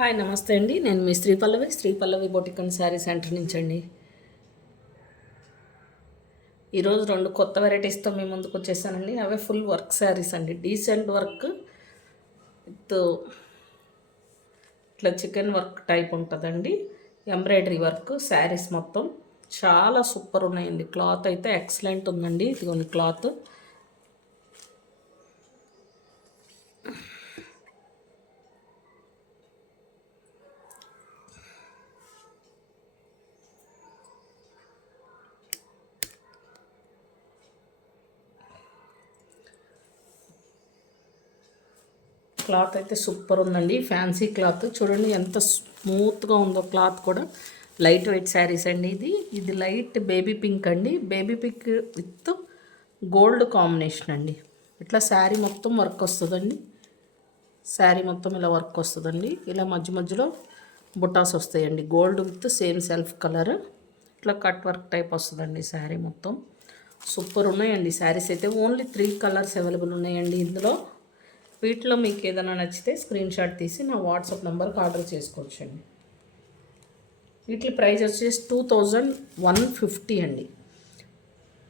Hi నమస్తే అండి. నేను మీ శ్రీ పల్లవి బొటిక్ అండ్ శారీ సెంటర్ నుంచి అండి. ఈరోజు 2 కొత్త వెరైటీస్తో మీ ముందుకు వచ్చేసానండి. అవే ఫుల్ వర్క్ శారీస్ అండి. డీసెంట్ వర్క్ విత్ ఇట్లా చికెన్ వర్క్ టైప్ ఉంటుందండి. ఎంబ్రాయిడరీ వర్క్ శారీస్ మొత్తం చాలా సూపర్ ఉన్నాయండి. క్లాత్ అయితే ఎక్సలెంట్ ఉందండి. ఇదిగోండి క్లాత్. క్లాత్ అయితే సూపర్ ఉందండి. ఫ్యాన్సీ క్లాత్ చూడండి ఎంత స్మూత్గా ఉందో. క్లాత్ కూడా లైట్ వెయిట్ శారీస్ అండి. ఇది లైట్ బేబీ పింక్ అండి. Baby pink with gold combination అండి. ఇట్లా శారీ మొత్తం వర్క్ వస్తుందండి. శారీ మొత్తం ఇలా వర్క్ వస్తుందండి. ఇలా మధ్య మధ్యలో బుటాస్ వస్తాయండి. Gold with same self colour ఇట్లా కట్ వర్క్ టైప్ వస్తుందండి. శారీ మొత్తం సూపర్ ఉన్నాయండి. శారీస్ అయితే ఓన్లీ 3 కలర్స్ అవైలబుల్ ఉన్నాయండి ఇందులో. వీటిలో మీకు ఏదైనా నచ్చితే స్క్రీన్ షాట్ తీసి నా వాట్సాప్ నెంబర్కి ఆర్డర్ చేసుకోవచ్చండి. వీటి ప్రైస్ వచ్చేసి 2150 అండి.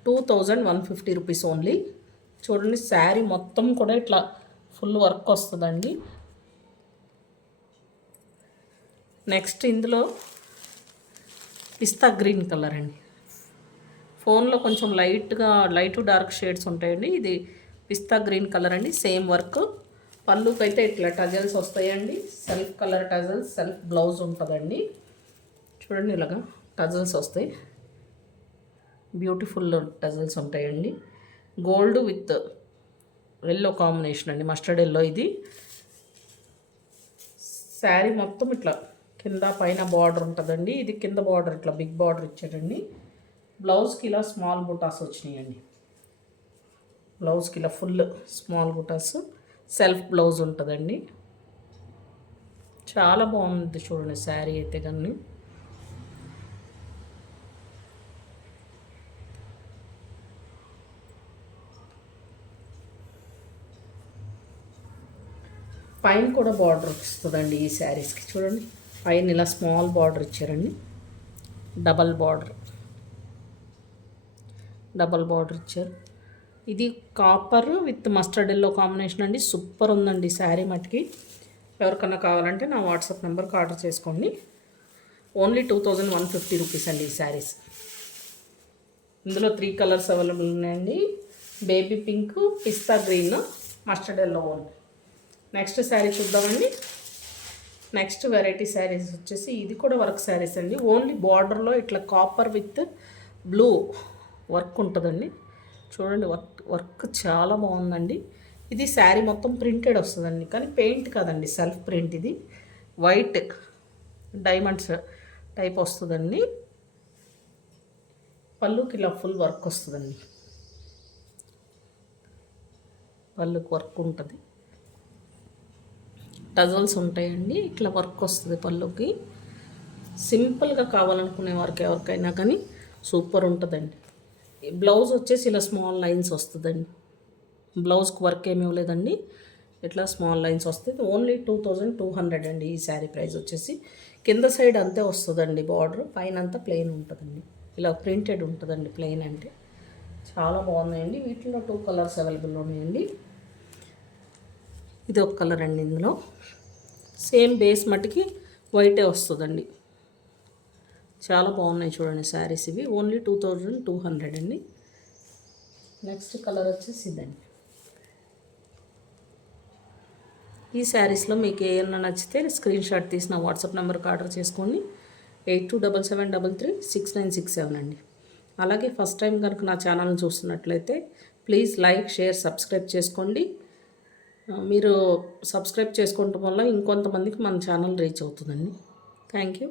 2150 రూపీస్ ఓన్లీ. చూడండి శారీ మొత్తం కూడా ఇట్లా ఫుల్ వర్క్ వస్తుందండి. నెక్స్ట్ ఇందులో పిస్తా గ్రీన్ కలర్ అండి. ఫోన్లో కొంచెం లైట్ టు డార్క్ షేడ్స్ ఉంటాయండి. ఇది పిస్తా గ్రీన్ కలర్ అండి. Same work. పళ్ళుకి అయితే ఇట్లా టజల్స్ వస్తాయండి. Self colour tassels, self blouse ఉంటుందండి. చూడండి ఇలాగా టజల్స్ వస్తాయి. బ్యూటిఫుల్ టజల్స్ ఉంటాయండి. గోల్డ్ విత్ ఎల్లో కాంబినేషన్ అండి. Mustard yellow. ఇది శారీ మొత్తం ఇట్లా కింద పైన బార్డర్ ఉంటుందండి. ఇది కింద బార్డర్ ఇట్లా బిగ్ బార్డర్ ఇచ్చాడండి. బ్లౌజ్కి ఇలా స్మాల్ బుటాస్ వచ్చినాయండి. బ్లౌజ్కి ఇలా ఫుల్ స్మాల్ బుటాస్, సెల్ఫ్ బ్లౌజ్ ఉంటుందండి. చాలా బాగుంది చూడండి శారీ అయితే. కానీ పైన కూడా బార్డర్ వస్తుందండి ఈ శారీస్కి. చూడండి పైన ఇలా స్మాల్ బార్డర్ ఇచ్చారండి. డబల్ బార్డర్ ఇచ్చారు. ఇది copper with mustard yellow combination అండి. సూపర్ ఉందండి శారీ మటుకి. ఎవరికన్నా కావాలంటే నా వాట్సాప్ నెంబర్కి ఆర్డర్ చేసుకోండి. ఓన్లీ 2150 రూపీస్ అండి ఈ శారీస్. ఇందులో 3 కలర్స్ అవైలబుల్ ఉన్నాయండి. Baby pink, pista green, mustard yellow only. Next sari చూద్దామండి. నెక్స్ట్ వెరైటీ శారీస్ వచ్చేసి ఇది కూడా వర్క్ శారీస్ అండి. ఓన్లీ బార్డర్లో ఇట్లా కాపర్ విత్ బ్లూ వర్క్ ఉంటుందండి. చూడండి వర్క్ చాలా బాగుందండి. ఇది శారీ మొత్తం ప్రింటెడ్ వస్తుందండి. కానీ పెయింట్ కాదండి, సెల్ఫ్ ప్రింట్. ఇది వైట్ డైమండ్స్ టైప్ వస్తుందండి. పళ్ళుకి ఇలా ఫుల్ వర్క్ వస్తుందండి. పళ్ళుకి వర్క్ ఉంటుంది. టజల్స్ ఉంటాయండి. ఇట్లా వర్క్ వస్తుంది పళ్ళుకి. సింపుల్గా కావాలనుకునే వారికి ఎవరికైనా కానీ సూపర్ ఉంటుందండి. బ్లౌజ్ వచ్చేసి ఇలా స్మాల్ లైన్స్ వస్తుందండి. బ్లౌజ్కి వర్క్ ఏమి ఇవ్వలేదండి. ఇట్లా స్మాల్ లైన్స్ వస్తుంది. ఓన్లీ 2200 అండి ఈ శారీ ప్రైస్ వచ్చేసి. కింద సైడ్ అంతే వస్తుందండి బార్డర్. పైన అంతా ప్లెయిన్ ఉంటుందండి. ఇలా ప్రింటెడ్ ఉంటుందండి ప్లెయిన్ అంటే. చాలా బాగున్నాయండి. వీటిలో 2 కలర్స్ అవైలబుల్ ఉన్నాయండి. ఇది ఒక కలర్ అండి. ఇందులో సేమ్ బేస్ మట్టికి వైటే వస్తుందండి. చాలా బాగున్నాయి చూడండి శారీస్ ఇవి. ఓన్లీ 2200 అండి. నెక్స్ట్ కలర్ వచ్చేసి ఇదండి. ఈ శారీస్లో మీకు ఏమన్నా నచ్చితే స్క్రీన్ షాట్ తీసిన వాట్సాప్ నెంబర్కి ఆర్డర్ చేసుకోండి. 8277336967 అండి. అలాగే ఫస్ట్ టైం కనుక నా ఛానల్ని చూస్తున్నట్లయితే ప్లీజ్ లైక్, షేర్, సబ్స్క్రైబ్ చేసుకోండి. మీరు సబ్స్క్రైబ్ చేసుకోవడం వల్ల ఇంకొంతమందికి మన ఛానల్ రీచ్ అవుతుందండి. Thank you.